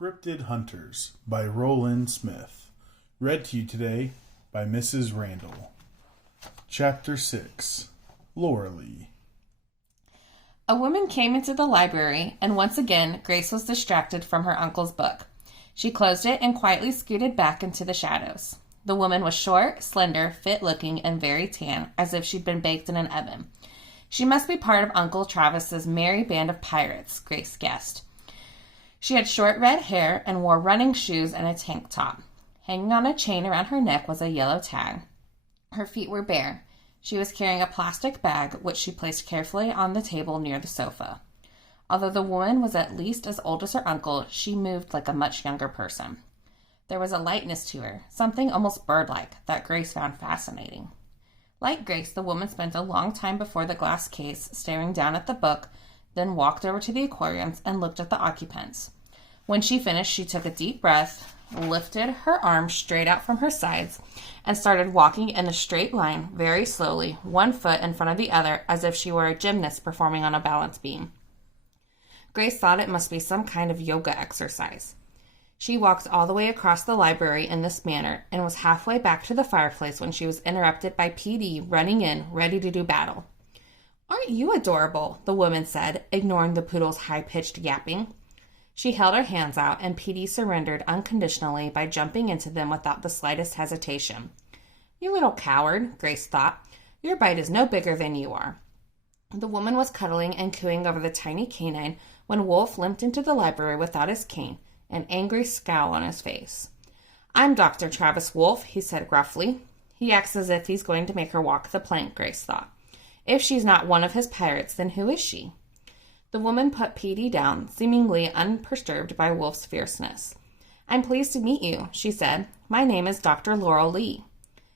Cryptid Hunters by Laurel Smith. Read to you today by Mrs. Randall. Chapter 6. Laurel Lee. A woman came into the library, and once again Grace was distracted from her uncle's book. She closed it and quietly scooted back into the shadows. The woman was short, slender, fit-looking, and very tan, as if she'd been baked in an oven. She must be part of Uncle Travis's merry band of pirates, Grace guessed. She had short red hair and wore running shoes and a tank top. Hanging on a chain around her neck was a yellow tag. Her feet were bare. She was carrying a plastic bag, which she placed carefully on the table near the sofa. Although the woman was at least as old as her uncle, she moved like a much younger person. There was a lightness to her, something almost bird-like, that Grace found fascinating. Like Grace, the woman spent a long time before the glass case, staring down at the book, then walked over to the aquariums and looked at the occupants. When she finished, she took a deep breath, lifted her arms straight out from her sides, and started walking in a straight line, very slowly, one foot in front of the other, as if she were a gymnast performing on a balance beam. Grace thought it must be some kind of yoga exercise. She walked all the way across the library in this manner and was halfway back to the fireplace when she was interrupted by PD running in, ready to do battle. "Aren't you adorable?" the woman said, ignoring the poodle's high-pitched yapping. She held her hands out, and PD surrendered unconditionally by jumping into them without the slightest hesitation. "You little coward," Grace thought. "Your bite is no bigger than you are." The woman was cuddling and cooing over the tiny canine when Wolf limped into the library without his cane, an angry scowl on his face. "I'm Dr. Travis Wolf," he said gruffly. He acts as if he's going to make her walk the plank, Grace thought. If she's not one of his pirates, then who is she? The woman put PD down, seemingly unperturbed by Wolf's fierceness. "I'm pleased to meet you," she said. "My name is Dr. Laurel Lee."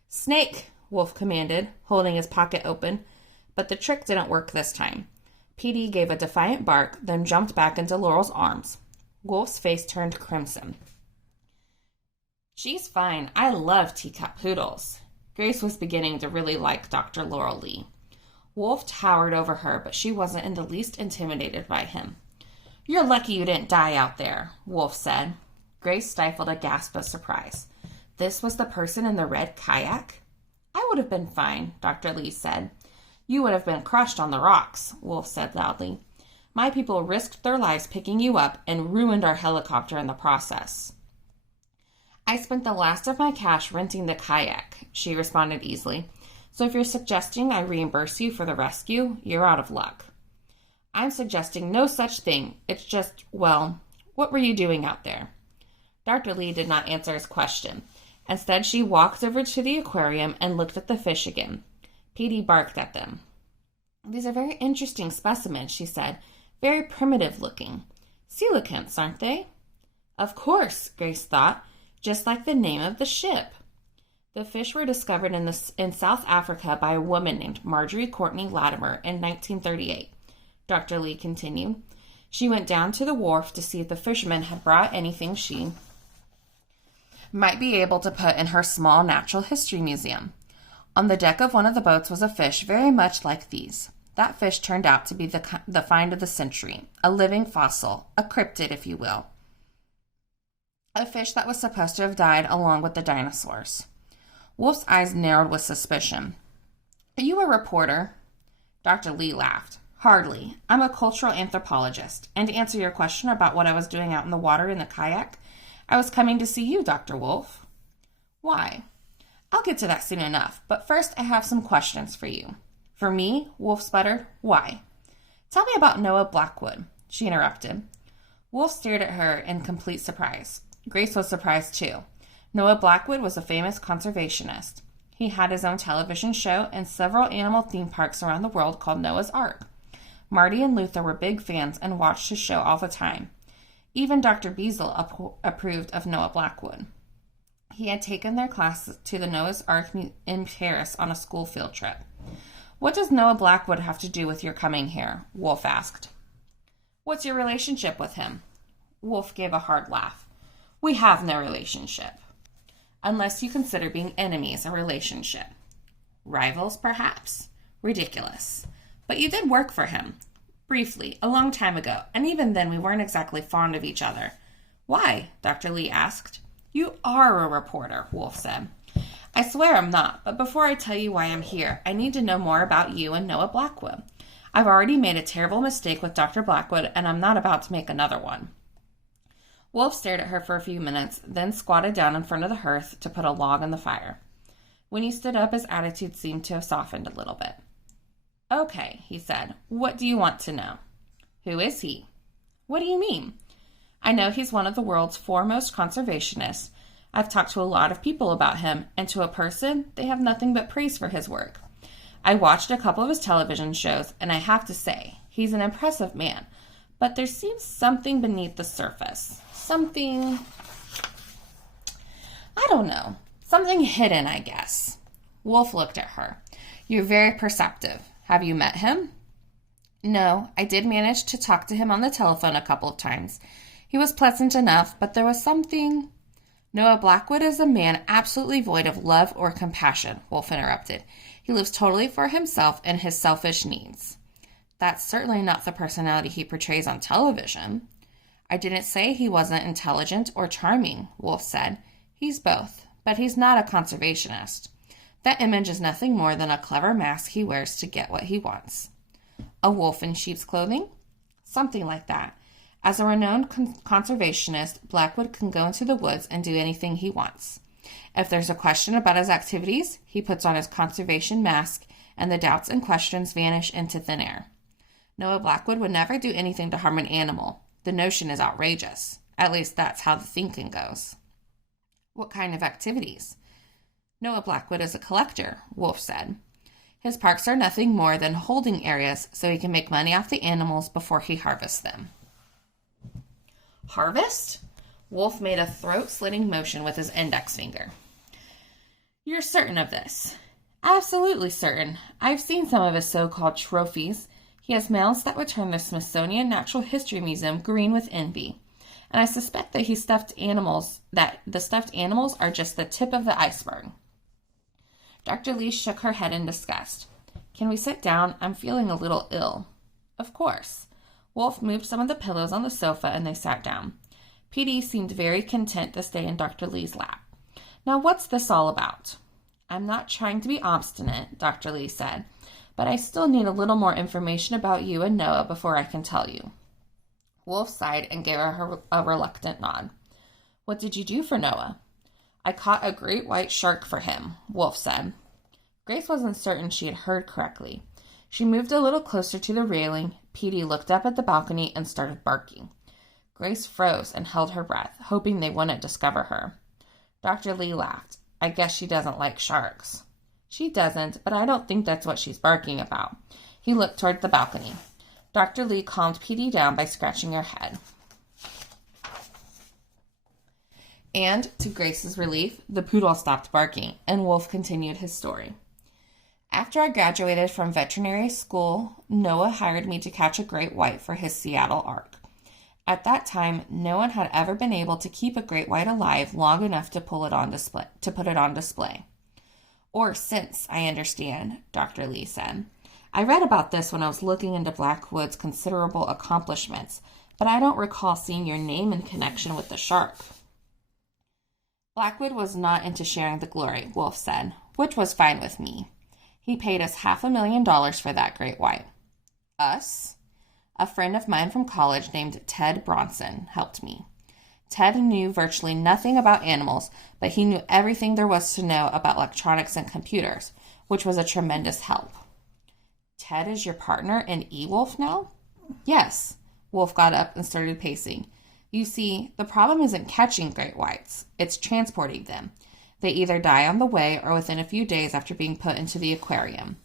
"Snake!" Wolf commanded, holding his pocket open, but the trick didn't work this time. PD gave a defiant bark, then jumped back into Laurel's arms. Wolf's face turned crimson. "She's fine. I love teacup poodles." Grace was beginning to really like Dr. Laurel Lee. Wolf towered over her, but she wasn't in the least intimidated by him. "You're lucky you didn't die out there," Wolf said. Grace stifled a gasp of surprise. This was the person in the red kayak? "I would have been fine," Dr. Lee said. "You would have been crushed on the rocks," Wolf said loudly. "My people risked their lives picking you up and ruined our helicopter in the process." "I spent the last of my cash renting the kayak," she responded easily. "So if you're suggesting I reimburse you for the rescue, you're out of luck." "I'm suggesting no such thing. It's just, well, what were you doing out there?" Dr. Lee did not answer his question. Instead, she walked over to the aquarium and looked at the fish again. PD barked at them. "These are very interesting specimens," she said. "Very primitive looking. Coelacanths, aren't they?" "Of course," Grace thought, just like the name of the ship. The fish were discovered in South Africa by a woman named Marjorie Courtney Latimer in 1938, Dr. Lee continued. She went down to the wharf to see if the fishermen had brought anything she might be able to put in her small natural history museum. On the deck of one of the boats was a fish very much like these. That fish turned out to be the find of the century, a living fossil, a cryptid, if you will. A fish that was supposed to have died along with the dinosaurs. Wolf's eyes narrowed with suspicion. "Are you a reporter?" Dr. Lee laughed. "Hardly. I'm a cultural anthropologist. And to answer your question about what I was doing out in the water in the kayak, I was coming to see you, Dr. Wolf." "Why?" "I'll get to that soon enough, but first I have some questions for you." "For me?" Wolf sputtered. "Why?" "Tell me about Noah Blackwood," she interrupted. Wolf stared at her in complete surprise. Grace was surprised too. Noah Blackwood was a famous conservationist. He had his own television show and several animal theme parks around the world called Noah's Ark. Marty and Luther were big fans and watched his show all the time. Even Dr. Beazle approved of Noah Blackwood. He had taken their class to the Noah's Ark in Paris on a school field trip. "What does Noah Blackwood have to do with your coming here?" Wolf asked. "What's your relationship with him?" Wolf gave a hard laugh. "We have no relationship." "Unless you consider being enemies a relationship." "Rivals, perhaps?" "Ridiculous. But you did work for him. Briefly, a long time ago, and even then we weren't exactly fond of each other." Why? Dr. Lee asked. You are a reporter, Wolf said. I swear I'm not, but before I tell you why I'm here, I need to know more about you and Noah Blackwood. I've already made a terrible mistake with Dr. Blackwood, and I'm not about to make another one. Wolf stared at her for a few minutes, then squatted down in front of the hearth to put a log on the fire. When he stood up, his attitude seemed to have softened a little bit. Okay, he said. What do you want to know? Who is he? What do you mean? I know he's one of the world's foremost conservationists. I've talked to a lot of people about him, and to a person, they have nothing but praise for his work. I watched a couple of his television shows, and I have to say, he's an impressive man. But there seems something beneath the surface. Something, I don't know. Something hidden, I guess. Wolf looked at her. You're very perceptive. Have you met him? No, I did manage to talk to him on the telephone a couple of times. He was pleasant enough, but there was something... Noah Blackwood is a man absolutely void of love or compassion, Wolf interrupted. He lives totally for himself and his selfish needs. That's certainly not the personality he portrays on television. I didn't say he wasn't intelligent or charming, Wolf said. He's both, but he's not a conservationist. That image is nothing more than a clever mask he wears to get what he wants. A wolf in sheep's clothing? Something like that. As a renowned conservationist, Blackwood can go into the woods and do anything he wants. If there's a question about his activities, he puts on his conservation mask, and the doubts and questions vanish into thin air. Noah Blackwood would never do anything to harm an animal. The notion is outrageous. At least that's how the thinking goes. What kind of activities? Noah Blackwood is a collector, Wolf said. His parks are nothing more than holding areas so he can make money off the animals before he harvests them. Harvest? Wolf made a throat-slitting motion with his index finger. You're certain of this? Absolutely certain. I've seen some of his so-called trophies. He has mounts that would turn the Smithsonian Natural History Museum green with envy. And I suspect that the stuffed animals are just the tip of the iceberg. Dr. Lee shook her head in disgust. Can we sit down? I'm feeling a little ill. Of course. Wolf moved some of the pillows on the sofa and they sat down. PD seemed very content to stay in Dr. Lee's lap. Now what's this all about? I'm not trying to be obstinate, Dr. Lee said, but I still need a little more information about you and Noah before I can tell you. Wolf sighed and gave her a reluctant nod. What did you do for Noah? I caught a great white shark for him, Wolf said. Grace wasn't certain she had heard correctly. She moved a little closer to the railing. Petey looked up at the balcony and started barking. Grace froze and held her breath, hoping they wouldn't discover her. Dr. Lee laughed. I guess she doesn't like sharks. She doesn't, but I don't think that's what she's barking about. He looked toward the balcony. Dr. Lee calmed Petey down by scratching her head. And, to Grace's relief, the poodle stopped barking, and Wolf continued his story. After I graduated from veterinary school, Noah hired me to catch a great white for his Seattle ark. At that time, no one had ever been able to keep a great white alive long enough to put it on display. Or since, I understand, Dr. Lee said. I read about this when I was looking into Blackwood's considerable accomplishments, but I don't recall seeing your name in connection with the shark. Blackwood was not into sharing the glory, Wolf said, which was fine with me. He paid us $500,000 for that great white. Us? A friend of mine from college named Ted Bronson helped me. Ted knew virtually nothing about animals, but he knew everything there was to know about electronics and computers, which was a tremendous help. Ted is your partner in E-Wolf now? Yes. Wolf got up and started pacing. You see, the problem isn't catching great whites. It's transporting them. They either die on the way or within a few days after being put into the aquarium.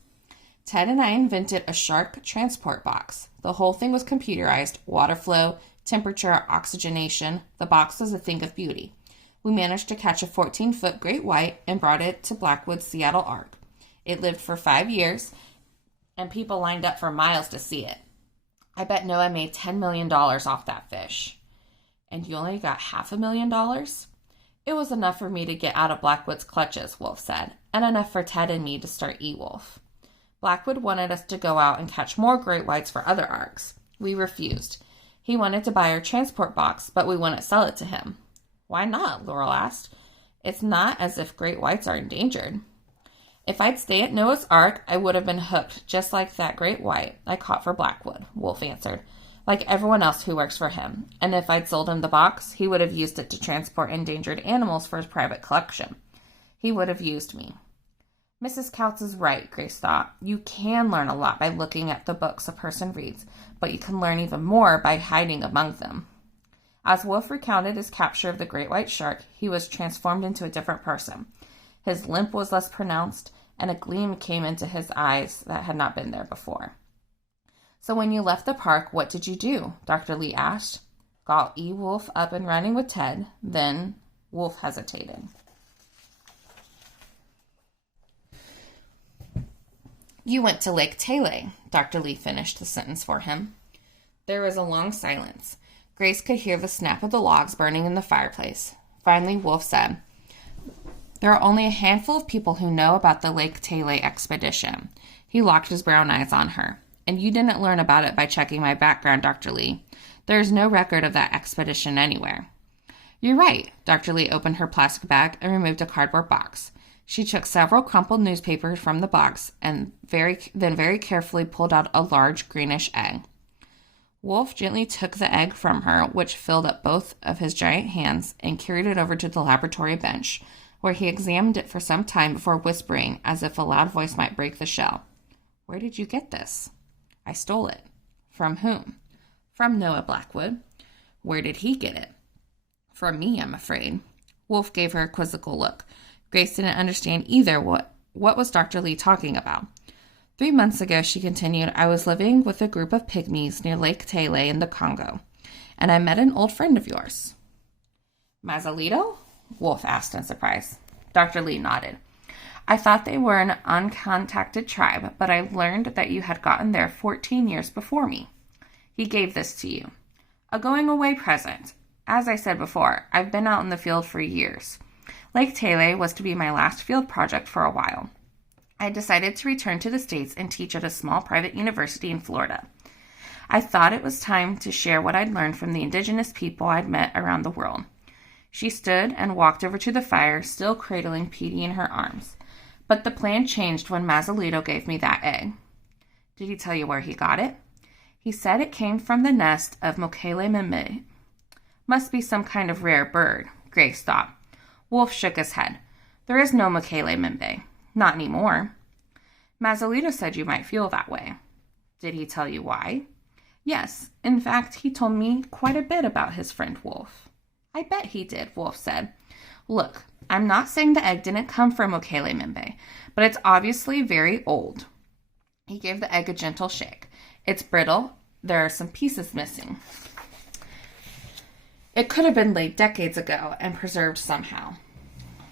Ted and I invented a shark transport box. The whole thing was computerized, water flow, temperature, oxygenation. The box was a thing of beauty. We managed to catch a 14-foot great white and brought it to Blackwood's Seattle ark. It lived for 5 years, and people lined up for miles to see it. I bet Noah made $10 million off that fish. And you only got $500,000? It was enough for me to get out of Blackwood's clutches, Wolf said, and enough for Ted and me to start E-Wolf. Blackwood wanted us to go out and catch more great whites for other arks. We refused. He wanted to buy our transport box, but we wouldn't sell it to him. Why not? Laurel asked. It's not as if great whites are endangered. If I'd stayed at Noah's Ark, I would have been hooked, just like that great white I caught for Blackwood, Wolf answered, like everyone else who works for him. And if I'd sold him the box, he would have used it to transport endangered animals for his private collection. He would have used me. Mrs. Couts is right, Grace thought. You can learn a lot by looking at the books a person reads, but you can learn even more by hiding among them. As Wolf recounted his capture of the great white shark, he was transformed into a different person. His limp was less pronounced, and a gleam came into his eyes that had not been there before. So when you left the park, what did you do? Dr. Lee asked. Got Wolf up and running with Ted. Then Wolf hesitated. You went to Lake Taylor, Dr. Lee finished the sentence for him. There was a long silence. Grace could hear the snap of the logs burning in the fireplace. Finally, Wolf said, There are only a handful of people who know about the Lake Taylor expedition. He locked his brown eyes on her. And you didn't learn about it by checking my background, Dr. Lee. There is no record of that expedition anywhere. You're right. Dr. Lee opened her plastic bag and removed a cardboard box. She took several crumpled newspapers from the box and then very carefully pulled out a large greenish egg. Wolf gently took the egg from her, which filled up both of his giant hands, and carried it over to the laboratory bench, where he examined it for some time before whispering, as if a loud voice might break the shell. Where did you get this? I stole it. From whom? From Noah Blackwood. Where did he get it? From me, I'm afraid. Wolf gave her a quizzical look. Grace didn't understand either what was Dr. Lee talking about. 3 months ago, she continued, I was living with a group of pygmies near Lake Taylor in the Congo, and I met an old friend of yours. Mazalito? Wolf asked in surprise. Dr. Lee nodded. I thought they were an uncontacted tribe, but I learned that you had gotten there 14 years before me. He gave this to you. A going-away present. As I said before, I've been out in the field for years. Lake Taylor was to be my last field project for a while. I decided to return to the States and teach at a small private university in Florida. I thought it was time to share what I'd learned from the indigenous people I'd met around the world. She stood and walked over to the fire, still cradling Petey in her arms. But the plan changed when Mazalito gave me that egg. Did he tell you where he got it? He said it came from the nest of Mokele Mimbe. Must be some kind of rare bird, Grace thought. Wolf shook his head. There is no Mokele Mimbe. Not anymore. Mazalito said you might feel that way. Did he tell you why? Yes. In fact, he told me quite a bit about his friend Wolf. I bet he did, Wolf said. Look, I'm not saying the egg didn't come from Mokele Mimbe, but it's obviously very old. He gave the egg a gentle shake. It's brittle. There are some pieces missing. It could have been laid decades ago and preserved somehow.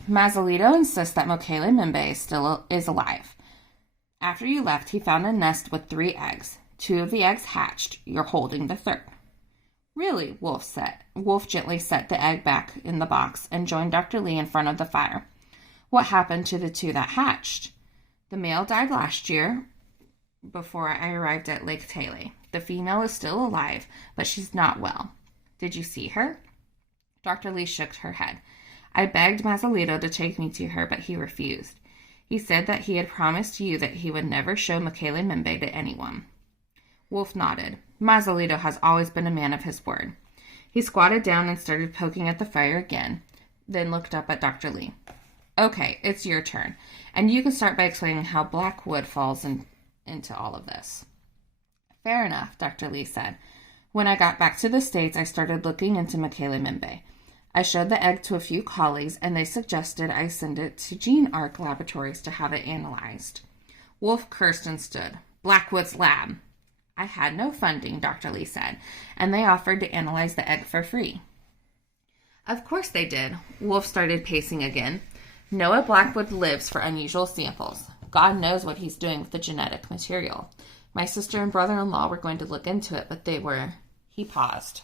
Mazalito insists that Mokele Mimbe still is alive. After you left, he found a nest with 3 eggs. 2 of the eggs hatched. You're holding the 3rd. Really, Wolf said. Wolf gently set the egg back in the box and joined Dr. Lee in front of the fire. What happened to the 2 that hatched? The male died last year before I arrived at Lake Taylor. The female is still alive, but she's not well. Did you see her? Dr. Lee shook her head. I begged Mazalito to take me to her, but he refused. He said that he had promised you that he would never show Mokele Mimbe to anyone. Wolf nodded. Mazalito has always been a man of his word. He squatted down and started poking at the fire again, then looked up at Dr. Lee. Okay, it's your turn, and you can start by explaining how Blackwood falls into all of this. Fair enough, Dr. Lee said. When I got back to the States, I started looking into Mokele Mimbe. I showed the egg to a few colleagues, and they suggested I send it to Gene Arc Laboratories to have it analyzed. Wolf cursed and stood. Blackwood's lab. I had no funding, Dr. Lee said, and they offered to analyze the egg for free. Of course they did. Wolf started pacing again. Noah Blackwood lives for unusual samples. God knows what he's doing with the genetic material. My sister and brother-in-law were going to look into it, but they were... He paused.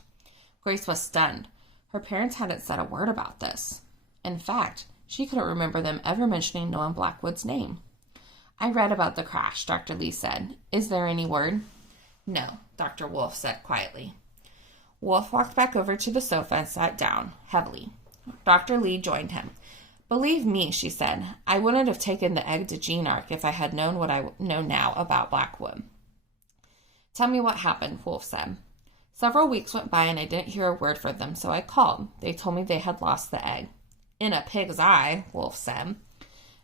Grace was stunned. Her parents hadn't said a word about this. In fact, she couldn't remember them ever mentioning Noah Blackwood's name. I read about the crash, Dr. Lee said. Is there any word? No, Dr. Wolf said quietly. Wolf walked back over to the sofa and sat down, heavily. Dr. Lee joined him. Believe me, she said, I wouldn't have taken the egg to Gene Arc if I had known what I know now about Blackwood. Tell me what happened, Wolf said. Several weeks went by and I didn't hear a word from them, so I called. They told me they had lost the egg. In a pig's eye, Wolf said.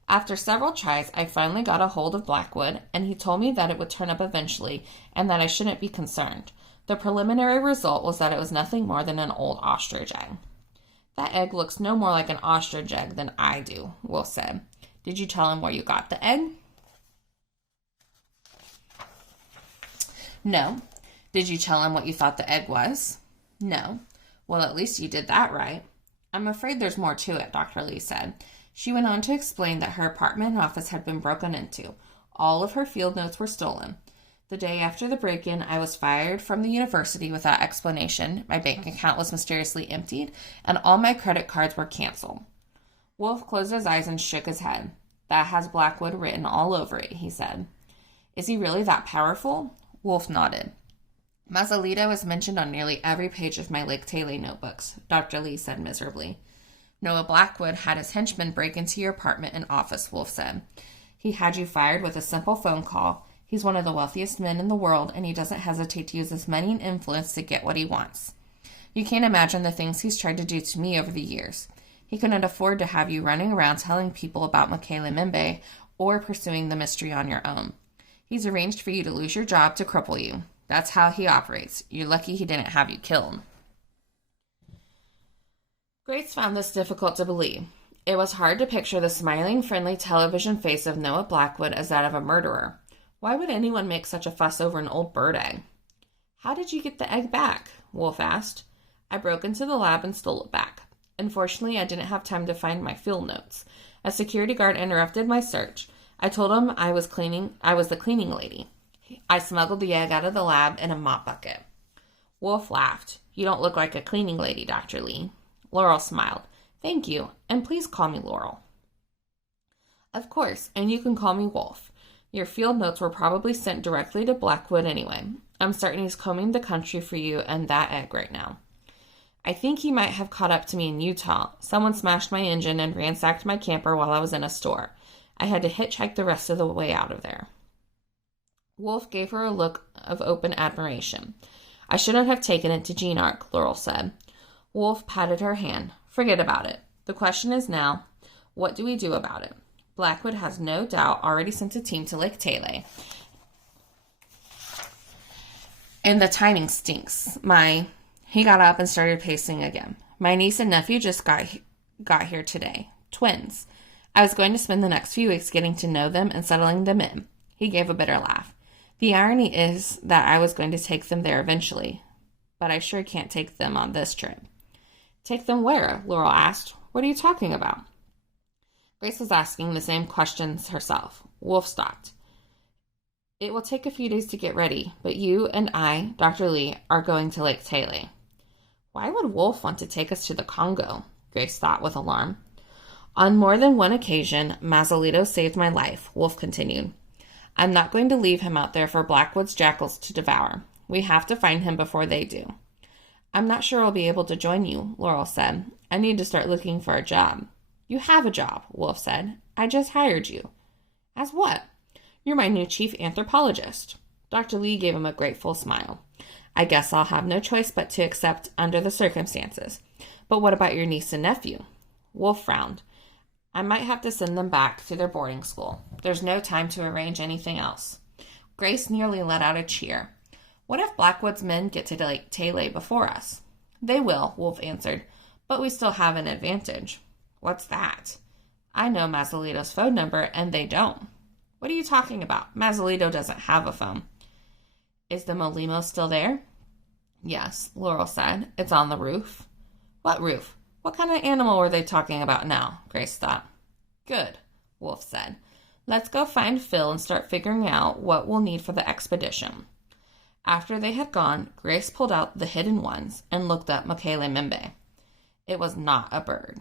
After several tries, I finally got a hold of Blackwood, and he told me that it would turn up eventually and that I shouldn't be concerned. The preliminary result was that it was nothing more than an old ostrich egg. That egg looks no more like an ostrich egg than I do, Wolf said. Did you tell him where you got the egg? No. Did you tell him what you thought the egg was? No. Well, at least you did that right. I'm afraid there's more to it, Dr. Lee said. She went on to explain that her apartment and office had been broken into. All of her field notes were stolen. The day after the break-in, I was fired from the university without explanation. My bank account was mysteriously emptied, and all my credit cards were canceled. Wolf closed his eyes and shook his head. That has Blackwood written all over it, he said. Is he really that powerful? Wolf nodded. Mazalito is mentioned on nearly every page of my Lake Taylor notebooks, Dr. Lee said miserably. Noah Blackwood had his henchmen break into your apartment and office, Wolf said. He had you fired with a simple phone call. He's one of the wealthiest men in the world, and he doesn't hesitate to use his money and influence to get what he wants. You can't imagine the things he's tried to do to me over the years. He couldn't afford to have you running around telling people about Michaela Mimbe or pursuing the mystery on your own. He's arranged for you to lose your job to cripple you. That's how he operates. You're lucky he didn't have you killed. Grace found this difficult to believe. It was hard to picture the smiling, friendly television face of Noah Blackwood as that of a murderer. Why would anyone make such a fuss over an old bird egg? How did you get the egg back? Wolf asked. I broke into the lab and stole it back. Unfortunately, I didn't have time to find my field notes. A security guard interrupted my search. I told him I was the cleaning lady. I smuggled the egg out of the lab in a mop bucket. Wolf laughed. You don't look like a cleaning lady, Dr. Lee. Laurel smiled. Thank you, and please call me Laurel. Of course, and you can call me Wolf. Your field notes were probably sent directly to Blackwood anyway. I'm certain he's combing the country for you and that egg right now. I think he might have caught up to me in Utah. Someone smashed my engine and ransacked my camper while I was in a store. I had to hitchhike the rest of the way out of there. Wolf gave her a look of open admiration. I shouldn't have taken it to Gene Arc, Laurel said. Wolf patted her hand. Forget about it. The question is now, what do we do about it? Blackwood has no doubt already sent a team to Lake Taylor. And the timing stinks. He got up and started pacing again. My niece and nephew just got here today. Twins. I was going to spend the next few weeks getting to know them and settling them in. He gave a bitter laugh. The irony is that I was going to take them there eventually, but I sure can't take them on this trip. Take them where? Laurel asked. What are you talking about? Grace was asking the same questions herself. Wolf stopped. It will take a few days to get ready, but you and I, Dr. Lee, are going to Lake Taylor. Why would Wolf want to take us to the Congo? Grace thought with alarm. On more than one occasion, Mazalito saved my life, Wolf continued. I'm not going to leave him out there for Blackwood's jackals to devour. We have to find him before they do. I'm not sure I'll be able to join you, Laurel said. I need to start looking for a job. You have a job, Wolf said. I just hired you. As what? You're my new chief anthropologist. Dr. Lee gave him a grateful smile. I guess I'll have no choice but to accept under the circumstances. But what about your niece and nephew? Wolf frowned. I might have to send them back to their boarding school. There's no time to arrange anything else. Grace nearly let out a cheer. What if Blackwood's men get to Lake Taylor before us? They will, Wolf answered, but we still have an advantage. What's that? I know Mazalito's phone number, and they don't. What are you talking about? Mazalito doesn't have a phone. Is the Molimo still there? Yes, Laurel said. It's on the roof. What roof? What kind of animal were they talking about now? Grace thought. Good, Wolf said. Let's go find Phil and start figuring out what we'll need for the expedition. After they had gone, Grace pulled out the hidden ones and looked up Michaela Mimbe. It was not a bird.